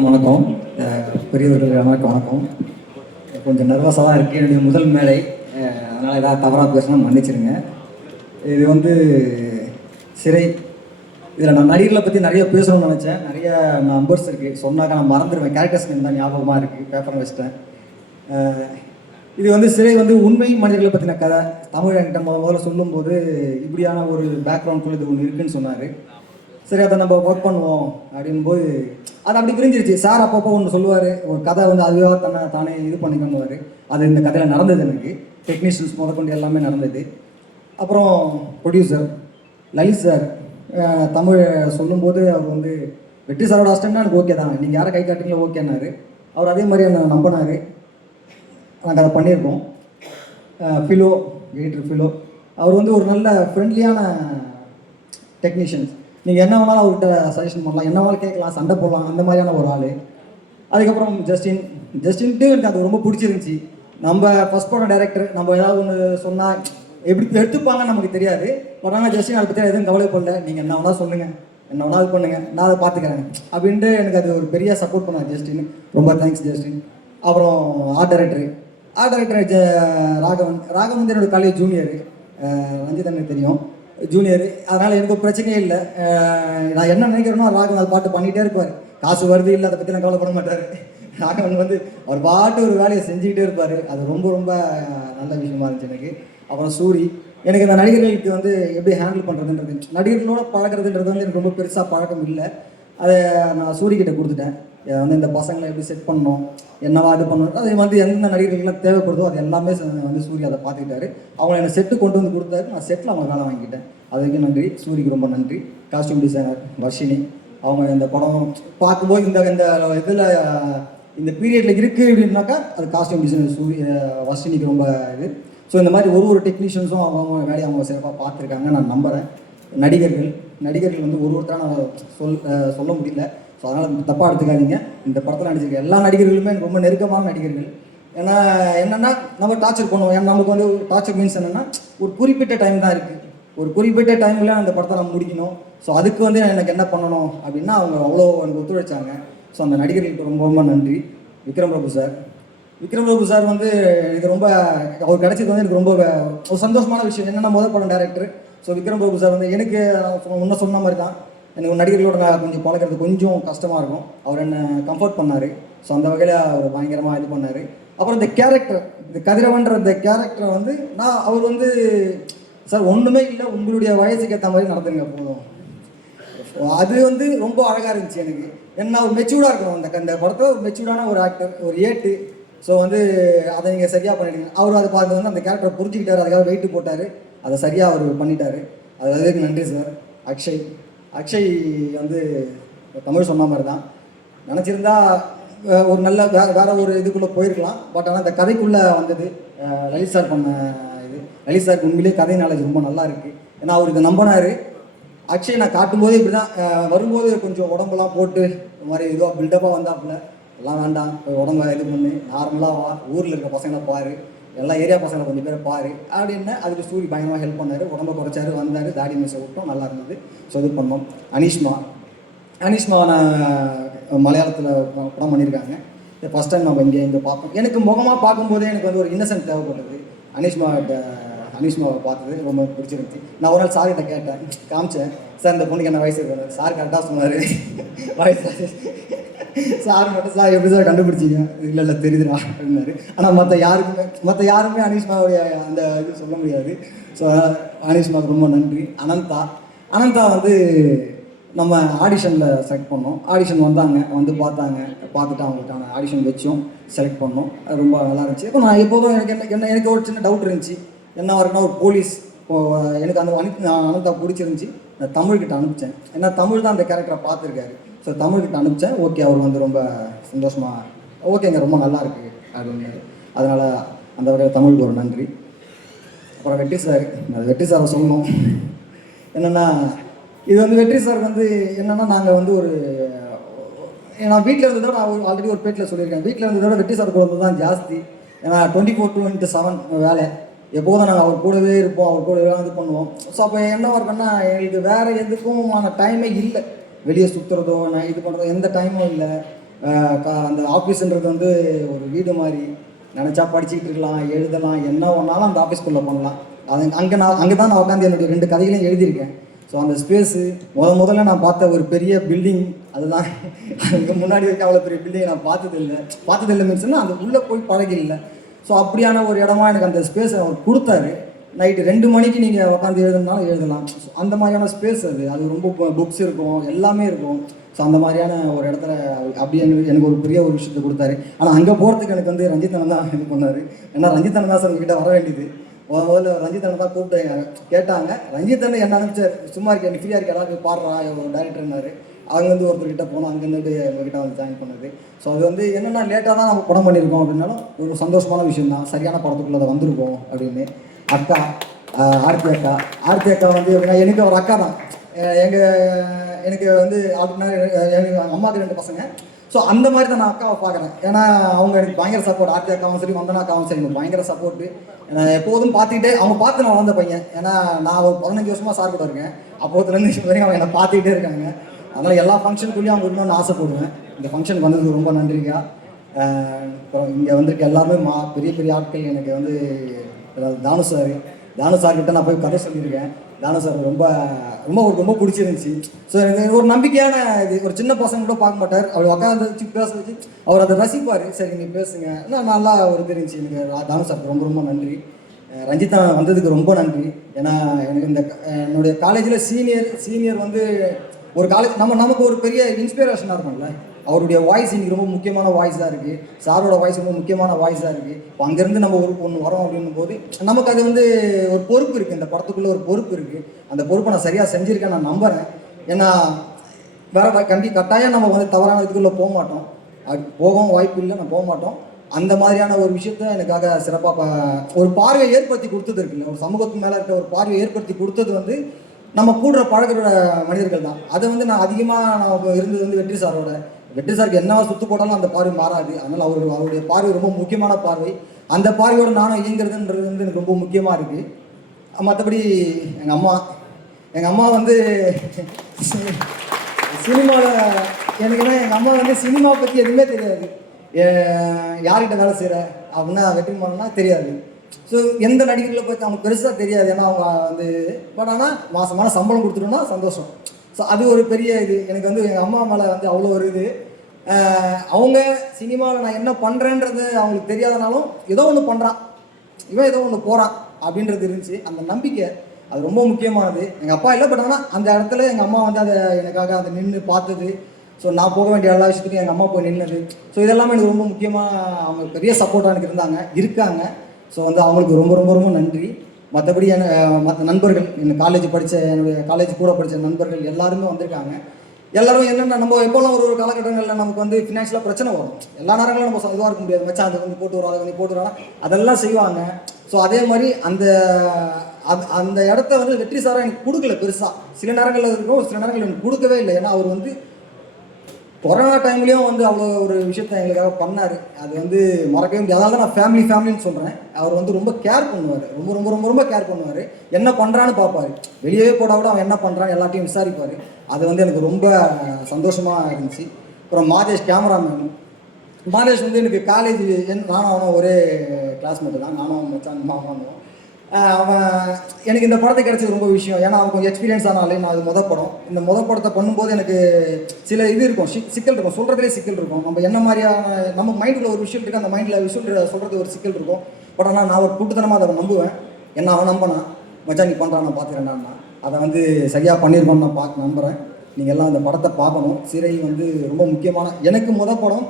வணக்கம். பெரியவர்கள் வணக்கம். கொஞ்சம் நர்வஸாக தான் இருக்குது. என்னுடைய முதல் மேடை, அதனால் ஏதாவது தவறாக பேசினா மன்னிச்சிருங்க. இது வந்து சிறை. இதில் நான் நடிகர்களை பற்றி நிறைய பேசணும்னு நினச்சேன். நிறைய நம்பர்ஸ் இருக்குது, சொன்னாக்க நான் மறந்துடுவேன். கேரக்டர்ஸ் நேம் தான் ஞாபகமாக இருக்குது, பேப்பரை வச்சிட்டேன். இது வந்து சிறை வந்து உண்மை மனிதர்களை பற்றின கதை. தமிழ் என்கிட்ட முதல்ல சொல்லும்போது இப்படியான ஒரு பேக்ரவுண்ட்குள்ளே இது ஒன்று இருக்குதுன்னு சொன்னார். சரி, அதை நம்ம ஒர்க் பண்ணுவோம் அப்படின்போது அது அப்படி பிரிஞ்சிருச்சு. சார் அப்பப்போ ஒன்று சொல்லுவார், ஒரு கதை வந்து அதுவே தானே இது பண்ணிக்கணுவார். அது இந்த கதையில் நடந்தது. எனக்கு டெக்னீஷியன்ஸ் முதற்கொண்டு எல்லாமே நடந்தது. அப்புறம் ப்ரொடியூசர் லலித் சார் தமிழ் சொல்லும்போது அவர் வந்து வெற்றி சாரோட அஸ்டன்ட்னா எனக்கு ஓகே தான், நீங்கள் யாரை கை காட்டிங்களோ ஓகேன்னாரு. அவர் அதே மாதிரி என்னை நம்பினார். நாங்கள் அதை பண்ணியிருக்கோம். எடிட்டர் ஃபிலோ அவர் வந்து ஒரு நல்ல ஃப்ரெண்ட்லியான டெக்னீஷியன்ஸ். நீங்கள் என்ன வேணாலும் அவர்கிட்ட சஜஷன் பண்ணலாம், என்ன வேணாலும் கேட்கலாம், சண்டை போடலாம், அந்த மாதிரியான ஒரு ஆள். அதுக்கப்புறம் ஜஸ்டின்ட்டு எனக்கு அது ரொம்ப பிடிச்சிருந்துச்சி. நம்ம ஃபஸ்ட் படம் டைரக்டர், நம்ம ஏதாவது ஒன்று சொன்னால் எப்படி எடுத்துப்பாங்கன்னு நமக்கு தெரியாது. பட் ஆனால் ஜஸ்டின் அதை பற்றி எதுவும் கவலைப்படல. நீங்கள் என்ன வேணால் சொல்லுங்கள், என்ன வேணால் இது பண்ணுங்கள், நான் அதை பார்த்துக்கிறேன் அப்படின்ட்டு எனக்கு அது ஒரு பெரிய சப்போர்ட் பண்ணார் ஜஸ்டின். ரொம்ப தேங்க்ஸ் ஜஸ்டின். அப்புறம் ஆர்ட் டைரக்டர் ராகவன் வந்து என்னோடய காலேஜ் ஜூனியரு. ரஞ்சித் தெரியும், ஜூனியரு. அதனால் எனக்கு பிரச்சனையே இல்லை. நான் என்ன நினைக்கிறேனோ ராகவன் அது பாட்டு பண்ணிகிட்டே இருப்பார். காசு வருது இல்லை அதை பற்றி நான் கவலைப்பட மாட்டார். ராகவன் வந்து அவர் பாட்டு ஒரு வேலையை செஞ்சுக்கிட்டே இருப்பார். அது ரொம்ப ரொம்ப நல்ல விஷயமா இருந்துச்சு எனக்கு. அப்புறம் சூரி, எனக்கு இந்த நடிகர்களுக்கு வந்து எப்படி ஹேண்டில் பண்ணுறதுன்றது, நடிகர்களோட பழகிறதுன்றது வந்து எனக்கு ரொம்ப பெருசாக பழக்கம் இல்லை. அதை நான் சூரிக்கிட்ட கொடுத்துட்டேன். வந்து இந்த பசங்களை எப்படி செட் பண்ணணும், என்னவா இது பண்ணணும், அதே மாதிரி எந்தெந்த நடிகர்கள்லாம் தேவைப்படுதோ அது எல்லாமே வந்து சூரிய அதை பார்த்துக்கிட்டாரு. அவங்க என்னை செட்டு கொண்டு வந்து கொடுத்தாரு. நான் செட்டில் அவங்க வேலை வாங்கிக்கிட்டேன். அதுக்கு நன்றி, சூரிக்கு ரொம்ப நன்றி. காஸ்டியூம் டிசைனர் வர்ஷினி, அவங்க இந்த படம் பார்க்கும்போது இந்த இந்த இதில் இந்த பீரியடில் இருக்குது அப்படின்னாக்கா அது காஸ்டியூம் டிசைனர் வர்ஷினிக்கு ரொம்ப இது. ஸோ இந்த மாதிரி ஒரு டெக்னீஷியன்ஸும் அவங்க வேலையை அவங்க சிறப்பாக பார்த்துருக்காங்க, நான் நம்புகிறேன். நடிகர்கள் வந்து ஒருத்தராக நான் சொல்ல முடியல. ஸோ அதனால் தப்பாக எடுத்துக்காதீங்க. இந்த படத்தில் நடிச்சிருக்க எல்லா நடிகர்களுமே எனக்கு ரொம்ப நெருக்கமான நடிகர்கள். ஏன்னா என்னென்னா நம்ம டார்ச்சர் பண்ணுவோம். ஏன்னா நமக்கு வந்து டார்ச்சர் மீன்ஸ் என்னென்னா ஒரு குறிப்பிட்ட டைம் தான் இருக்குது. ஒரு குறிப்பிட்ட டைமில் அந்த படத்தை நம்ம முடிக்கணும். ஸோ அதுக்கு வந்து எனக்கு என்ன பண்ணணும் அப்படின்னா அவங்க அவ்வளோ எனக்கு ஒத்துழைச்சாங்க. ஸோ அந்த நடிகர்களுக்கு ரொம்ப ரொம்ப நன்றி. விக்ரம் பிரபு சார் வந்து எனக்கு ரொம்ப அவர் கிடச்சது வந்து எனக்கு ரொம்ப ஒரு சந்தோஷமான விஷயம். என்னென்னா முதல் படம் director. So Vikram Prabhu sir வந்து எனக்கு முன்ன சொன்ன மாதிரி தான், எனக்கு நடிகர்களோட நான் கொஞ்சம் பழகிறது கொஞ்சம் கஷ்டமாக இருக்கும். அவர் என்னை கம்ஃபர்ட் பண்ணார். ஸோ அந்த வகையில் அவர் பயங்கரமாக இது பண்ணார். அப்புறம் இந்த கேரக்டர், இந்த கதிரவன்ற இந்த கேரக்டரை வந்து அவர் வந்து சார் ஒன்றுமே இல்லை, உங்களுடைய வயசுக்கு ஏற்ற மாதிரி நடந்துங்க போதும். அது வந்து ரொம்ப அழகாக இருந்துச்சு எனக்கு. ஏன்னா ஒரு மெச்சூர்டாக இருக்கணும் அந்த படத்தில், ஒரு மெச்சூர்டான ஒரு ஆக்டர், ஒரு ஏட்டு. ஸோ வந்து அதை நீங்கள் சரியாக பண்ணிடுங்க. அவர் அதை பார்த்து வந்து அந்த கேரக்டரை புரிஞ்சுக்கிட்டார், அதுக்காக வெயிட்டு போட்டார், அதை சரியாக அவர் பண்ணிட்டார். அதுக்கு நன்றி சார். அக்ஷய் வந்து தமிழ் சொன்ன மாதிரி தான் நினச்சிருந்தா ஒரு நல்ல வேற ஒரு இதுக்குள்ளே போயிருக்கலாம். பட் ஆனால் இந்த கதைக்குள்ளே வந்தது லலித் சார் பண்ண இது. லலித் சாருக்கு உண்மையிலே கதை நாலேஜ் ரொம்ப நல்லா இருக்குது. ஏன்னா அவருக்கு நம்பினார். அக்ஷய் நான் காட்டும்போதே இப்படி தான் வரும்போது கொஞ்சம் உடம்பெல்லாம் போட்டு இந்த மாதிரி இதுவாக பில்டப்பாக வந்தாப்புல, எல்லாம் வேண்டாம், உடம்ப இது பண்ணு, நார்மலாக வா, ஊரில் இருக்க பசங்களை பாரு, எல்லா ஏரியா பசங்களை கொஞ்சம் பேரை பாரு அப்படின்னு அதுக்கு சூரி பயங்கரமாக ஹெல்ப் பண்ணார். உடம்ப குறைச்சாரு, வந்தார், தாடி மீசை விட்டோம், நல்லா இருந்தது. ஸோ இது பண்ணோம். அனிஷ்மா நான் மலையாளத்தில் படம் பண்ணியிருக்காங்க. ஃபஸ்ட் டைம் நம்ம இங்கே பார்ப்போம். எனக்கு முகமாக பார்க்கும்போதே எனக்கு வந்து ஒரு இன்னசென்ட் தேவைப்பட்டது. அனிஷ்மாவை பார்த்தது ரொம்ப பிடிச்சிருந்துச்சு. நான் ஒரு நாள் சார்கிட்ட கேட்டேன், காமிச்சேன், சார் இந்த பொண்ணுக்கு என்ன வயசு இருக்கிறார். சார் கரெக்டாக சொன்னார் வயசு. சார் மட்டும் சார் எப்படி சார் கண்டுபிடிச்சிங்க, இல்லை தெரியுதுடா அப்படின்னாரு. ஆனால் மற்ற யாருமே அனிஷ்மாவுடைய அந்த இது சொல்ல முடியாது. ஸோ அனிஷ்மாவுக்கு ரொம்ப நன்றி. அனந்தா வந்து நம்ம ஆடிஷனில் செலக்ட் பண்ணோம். ஆடிஷன் வந்தாங்க, வந்து பார்த்துட்டு அவங்களுக்கான ஆடிஷன் வச்சோம், செலக்ட் பண்ணோம். அது ரொம்ப நல்லா இருந்துச்சு. இப்போ நான் எப்போதும் எனக்கு ஒரு சின்ன டவுட் இருந்துச்சு. என்ன இருக்குன்னா ஒரு போலீஸ், எனக்கு அந்த அனந்தா பிடிச்சிருந்துச்சி. நான் தமிழ்கிட்ட அனுப்பிச்சேன். ஏன்னா தமிழ் தான் அந்த கேரக்டரை பார்த்துருக்காரு. ஸோ தமிழ்கிட்ட அனுப்பிச்சேன். ஓகே, அவர் வந்து ரொம்ப சந்தோஷமாக ஓகேங்க ரொம்ப நல்லா இருக்குது அப்படின்னாரு. அதனால் அந்த வகையில் தமிழுக்கு ஒரு நன்றி. அப்புறம் வெற்றி சாரை சொல்லணும். என்னென்னா இது வந்து வெற்றி சார் வந்து என்னென்னா நாங்கள் வந்து நான் வீட்டில் இருந்ததோட நான் ஆல்ரெடி ஒரு பேட்டில் சொல்லியிருக்கேன். வீட்டில் இருந்ததோட வெற்றி சார் கூட தான் ஜாஸ்தி. ஏன்னா 24/7 வேலை. எப்போதும் நாங்கள் அவர் கூடவே இருப்போம், அவர் கூடவே இது பண்ணுவோம். ஸோ அப்போ என்ன இருக்குன்னா எங்களுக்கு வேறு எதுக்குமான டைமே இல்லை. வெளியே சுற்றுறதோ நான் இது பண்ணுறதோ எந்த டைமும் இல்லை. அந்த ஆஃபீஸுன்றது வந்து ஒரு வீடு மாதிரி. நினச்சா படிச்சுக்கிட்டு இருக்கலாம், எழுதலாம், என்ன ஒன்றாலும் அந்த ஆஃபீஸ்க்குள்ளே பண்ணலாம். அது அங்கே தான் நான் உட்காந்து என்னுடைய 2 கதைகளையும் எழுதியிருக்கேன். ஸோ அந்த ஸ்பேஸு முதல்ல நான் பார்த்த ஒரு பெரிய பில்டிங் அதுதான். அதுக்கு முன்னாடி இருக்க அவ்வளோ பெரிய பில்டிங்கை நான் பார்த்ததில்லை மீன்ஸ்னால் அந்த உள்ளே போய் பழகில்லை. ஸோ அப்படியான ஒரு இடமா எனக்கு அந்த ஸ்பேஸை அவர் கொடுத்தாரு. நைட்டு 2 மணிக்கு நீங்கள் உட்காந்து எழுதுனாலும் எழுதலாம். அந்த மாதிரியான ஸ்பேஸ் அது ரொம்ப புக்ஸ் இருக்கும், எல்லாமே இருக்கும். ஸோ அந்த மாதிரியான ஒரு இடத்துல அப்படி எனக்கு ஒரு பெரிய ஒரு விஷயத்தை கொடுத்தாரு. ஆனால் அங்கே போகிறதுக்கு எனக்கு வந்து ரஞ்சித் அண்ணன் தான் இது பண்ணார். ஏன்னா ரஞ்சித் அண்ணன் தான் சார் உங்ககிட்ட வர வேண்டியது. முதல்ல ரஞ்சித் அண்ணன் தான் கூப்பிட்டு கேட்டாங்க. ரஞ்சித் அண்ணன் என்ன அனுப்பிச்சார், சும்மா இருக்கேன், நீ ஃப்ரீயாக இருக்கா போய் பாடுறா ஒரு டேரக்டர்னாரு. அங்கேருந்து ஒருத்தர்கிட்ட போனோம், அங்கேருந்து உங்ககிட்ட வந்து ஜாயின் பண்ணது. ஸோ அது வந்து என்னென்னா லேட்டாக தான் நம்ம படம் பண்ணியிருக்கோம் அப்படின்னாலும் ஒரு சந்தோஷமான விஷயம் தான். சரியான படத்துக்குள்ளே அதை வந்திருக்கோம் அப்படின்னு. அக்கா ஆர்த்தி அக்கா வந்து எப்படின்னா எனக்கு ஒரு அக்கா தான். எனக்கு வந்து அப்படின்னா எங்கள் அம்மாவுக்கு 2 பசங்க. ஸோ அந்த மாதிரி தான் நான் அக்காவை பார்க்குறேன். ஏன்னா அவங்க எனக்கு பயங்கர சப்போர்ட். ஆர்த்தி அக்காவும் சரி, வந்தனா அக்காவும் சரி, எனக்கு பயங்கர சப்போர்ட்டு. நான் எப்போதும் பார்த்துக்கிட்டே அவங்க பார்த்து நான் வளர்ந்த பையன். ஏன்னா நான் ஒரு 15 வருஷமாக சார் கூட இருக்கேன். அப்போதுலேருந்து வரைக்கும் அவங்க என்னை பார்த்துக்கிட்டே இருக்காங்க. அதனால் எல்லா ஃபங்க்ஷனுக்குள்ளேயும் அவங்க இருக்கணும்னு ஆசைப்படுவேன். இந்த ஃபங்க்ஷனுக்கு வந்ததுக்கு ரொம்ப நன்றிக்கா. அப்புறம் இங்கே வந்திருக்க எல்லாருமே பெரிய ஆட்கள். எனக்கு வந்து தானு சார்கிட்ட நான் போய் கதை சொல்லியிருக்கேன். தானு சார் ரொம்ப பிடிச்சிருந்துச்சு. ஸோ எனக்கு ஒரு நம்பிக்கையான இது. ஒரு சின்ன பசங்க கூட பார்க்க மாட்டார், அவர் உட்காந்து வச்சு பேச வச்சு அவர் அதை ரசிப்பார். சரி நீங்கள் பேசுங்க, இன்னும் நல்லா ஒரு தெரிஞ்சு. எனக்கு தானு சார் ரொம்ப நன்றி. ரஞ்சிதா வந்ததுக்கு ரொம்ப நன்றி. ஏன்னா எனக்கு என்னுடைய காலேஜில் சீனியர் வந்து ஒரு காலேஜ் நமக்கு ஒரு பெரிய இன்ஸ்பிரேஷனாக இருக்கும்ல. அவருடைய வாய்ஸ் இன்றைக்கி ரொம்ப முக்கியமான வாய்ஸாக இருக்குது. சாரோட வாய்ஸ் ரொம்ப முக்கியமான வாய்ஸாக இருக்குது. இப்போ அங்கேருந்து நம்ம ஒன்று வரோம் அப்படின்னும் போது நமக்கு அது வந்து ஒரு பொறுப்பு இருக்குது. இந்த படத்துக்குள்ளே ஒரு பொறுப்பு இருக்குது. அந்த பொறுப்பை நான் சரியாக செஞ்சுருக்கேன் நான் நம்புகிறேன். ஏன்னா வேறு கட்டாயம் நம்ம வந்து தவறான இதுக்குள்ளே போக மாட்டோம். அது போகவும் வாய்ப்பு இல்லை, நான் போக மாட்டோம். அந்த மாதிரியான ஒரு விஷயத்த எனக்காக சிறப்பாக ஒரு பார்வையை ஏற்படுத்தி கொடுத்தது இருக்குல்ல. ஒரு சமூகத்துக்கு மேலே இருக்க ஒரு பார்வையை ஏற்படுத்தி கொடுத்தது வந்து நம்ம கூடுற பழகிற மனிதர்கள் தான். அதை வந்து நான் அதிகமாக நான் இருந்தது வந்து வெற்றி சாருக்கு என்னவா சுற்று போட்டாலும் அந்த பார்வை மாறாது. அதனால் அவருடைய பார்வை ரொம்ப முக்கியமான பார்வை. அந்த பார்வையோடு நானும் இயங்குறதுன்றது வந்து எனக்கு ரொம்ப முக்கியமாக இருக்குது. மற்றபடி எங்கள் அம்மா வந்து சினிமாவில் எனக்குன்னா எங்கள் அம்மா வந்து சினிமா பற்றி எதுவுமே தெரியாது. யார்கிட்ட வேலை செய்கிற அப்படின்னா வெற்றிமாறன்னா தெரியாது. ஸோ எந்த நடிகர்களை பற்றி அவங்க பெருசாக தெரியாது. ஏன்னா அவங்க வந்து ஆனால் மாதமான சம்பளம் கொடுத்துட்டோம்னா சந்தோஷம். ஸோ அது ஒரு பெரிய இது. எனக்கு வந்து எங்கள் அம்மா மேலே வந்து அவ்வளோ ஒரு இது. அவங்க சினிமாவில் நான் என்ன பண்ணுறேன்றது அவங்களுக்கு தெரியாதனாலும் ஏதோ ஒன்று பண்ணுறான், இவன் ஏதோ ஒன்று போகிறான் அப்படின்றது இருந்துச்சு. அந்த நம்பிக்கை அது ரொம்ப முக்கியமானது. எங்கள் அப்பா இல்லை, பட் ஆனால் அந்த இடத்துல எங்கள் அம்மா வந்து அதை எனக்காக அதை நின்று பார்த்தது. ஸோ நான் போக வேண்டிய எல்லா விஷயத்துலையும் எங்கள் அம்மா போய் நின்னது. ஸோ இதெல்லாமே எனக்கு ரொம்ப முக்கியமாக அவங்க பெரிய சப்போர்ட்டாக எனக்கு இருக்காங்க. ஸோ வந்து அவங்களுக்கு ரொம்ப நன்றி. மற்றபடி மற்ற நண்பர்கள், என்னுடைய காலேஜ் கூட படித்த நண்பர்கள் எல்லாருமே வந்திருக்காங்க. எல்லோரும் என்னென்ன நம்ம எப்போல்லாம் ஒரு காலகட்டங்களில் நமக்கு வந்து ஃபினான்ஷியலாக பிரச்சனை வரும். எல்லா நேரங்களும் நம்ம இதுவாக இருக்க முடியாது. மச்சான் அதை வந்து போட்டு வரும், அதை வந்து போட்டு வராங்க, அதெல்லாம் செய்வாங்க. ஸோ அதே மாதிரி அந்த இடத்த வந்து வெற்றி சாராக எனக்கு கொடுக்கல பெருசாக. சில நேரங்களில் இருக்கும், சில நேரங்களில் எனக்கு கொடுக்கவே இல்லை. ஏன்னா அவர் வந்து கொரோனா டைம்லேயும் வந்து அவ்வளோ ஒரு விஷயத்த எங்களுக்காக பண்ணார். அது வந்து மறக்கவே முடியாது. அதனால தான் நான் ஃபேமிலின்னு சொல்கிறேன். அவர் வந்து ரொம்ப கேர் பண்ணுவார், ரொம்ப கேர் பண்ணுவார். என்ன பண்ணுறான்னு பார்ப்பார். வெளியவே போட விட அவன் என்ன பண்ணுறான்னு எல்லாத்தையும் விசாரிப்பார். அது வந்து எனக்கு ரொம்ப சந்தோஷமாக இருந்துச்சு. அப்புறம் மாதேஷ் கேமராமேன். மாதேஷ் வந்து எனக்கு காலேஜ் நானும் அவனும் ஒரே கிளாஸ்மேட்டு தான். நானும் மச்சான் மாமானும். அவன் எனக்கு இந்த படத்தை கிடைச்சது ரொம்ப விஷயம். ஏன்னா அவன் கொஞ்சம் எக்ஸ்பீரியன்ஸ் ஆனாலே. நான் அது இந்த படத்தை பண்ணும்போது எனக்கு சில இது இருக்கும், சிக்கல் இருக்கும், சொல்கிறதுலே சிக்கல் இருக்கும். நம்ம என்ன மாதிரியான நம்ம மைண்டில் ஒரு விஷயம் இருக்குது, அந்த மைண்டில் விஷயம் சொல்கிறது ஒரு சிக்கல் இருக்கும். பட் ஆனால் நான் ஒரு கூட்டுத்தனமாக அதை நம்புவேன். என்ன அவன் நம்பினா மச்சான் நீ பண்ணுறான், நான் பார்த்துக்கிறேன்டான்னா அதை வந்து சரியாக பண்ணியிருக்கோன்னு நான் நம்புகிறேன். நீங்கள் எல்லாம் அந்த படத்தை பார்க்கணும். சிறை வந்து ரொம்ப முக்கியமான எனக்கு படம்,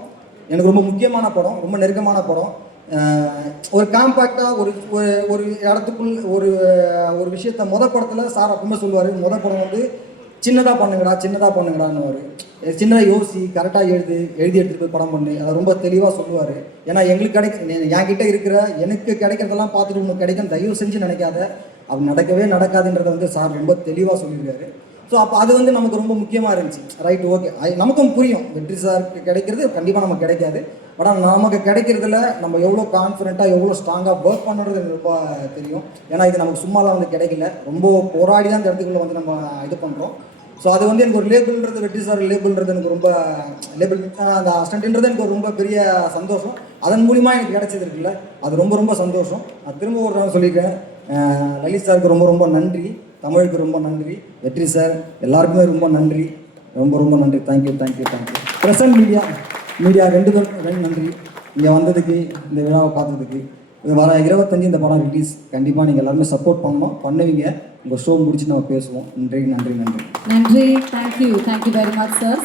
எனக்கு ரொம்ப முக்கியமான படம், ரொம்ப நெருக்கமான படம். ஒரு காம்பேக்டாக ஒரு இடத்துக்குள் ஒரு விஷயத்த படத்தில் சார் அப்பவுமே சொல்லுவார், படம் வந்து சின்னதாக பண்ணுங்கடான்னு. சின்னதாக யோசி, கரெக்டாக எழுதி எடுத்துகிட்டு போய் படம் பண்ணு, அதை ரொம்ப தெளிவாக சொல்லுவார். ஏன்னா எங்களுக்கு என்கிட்ட இருக்கிற எனக்கு கிடைக்கிறதெல்லாம் பார்த்துட்டு உங்களுக்கு கிடைக்கும், தயவு செஞ்சு நினைக்காத, அது நடக்கவே நடக்காதுன்றதை வந்து சார் ரொம்ப தெளிவாக சொல்லியிருக்காரு. ஸோ அப்போ அது வந்து நமக்கு ரொம்ப முக்கியமாக இருந்துச்சு. ரைட், ஓகே, நமக்கும் புரியும் வெற்றி சாருக்கு கிடைக்கிறது கண்டிப்பாக நமக்கு கிடைக்காது. பட் ஆனால் நமக்கு கிடைக்கிறதுல நம்ம எவ்வளோ கான்ஃபிடென்ட்டாக எவ்வளோ ஸ்ட்ராங்காக ஒர்க் பண்ணுறது எனக்கு ரொம்ப தெரியும். ஏன்னா இது நமக்கு சும்மாலாம் வந்து கிடைக்கல, ரொம்ப போராடி தான் இந்த இடத்துக்குள்ளே வந்து நம்ம இது பண்ணுறோம். ஸோ அது வந்து எனக்கு ஒரு லேபிள்ன்றது, வெற்றி சார் லேபிள்ன்றது எனக்கு ரொம்ப லேபிள் அந்த அசிஸ்டன்ட்ன்றது எனக்கு ஒரு ரொம்ப பெரிய சந்தோஷம். அதன் மூலிமா எனக்கு கிடைச்சது இருக்குல்ல, அது ரொம்ப ரொம்ப சந்தோஷம். நான் திரும்ப ஒரு நாள் சொல்லியிருக்கேன், லலித் சாருக்கு ரொம்ப ரொம்ப நன்றி, தமிழுக்கு ரொம்ப நன்றி, வெற்றி சார் எல்லாருக்குமே ரொம்ப நன்றி, ரொம்ப ரொம்ப நன்றி. Thank you thank you thank you. Present media 2 பேருக்கும் நன்றி, இங்கே வந்ததுக்கு, இந்த விழாவை பார்த்ததுக்கு. வர 25 இந்த படம் ரிலீஸ். கண்டிப்பாக நீங்கள் எல்லாருமே சப்போர்ட் பண்ணணும், பண்ணுவீங்க. உங்கள் ஷோ முடிச்சு நம்ம பேசுவோம். நன்றி நன்றி நன்றி நன்றி. Thank you very much sir.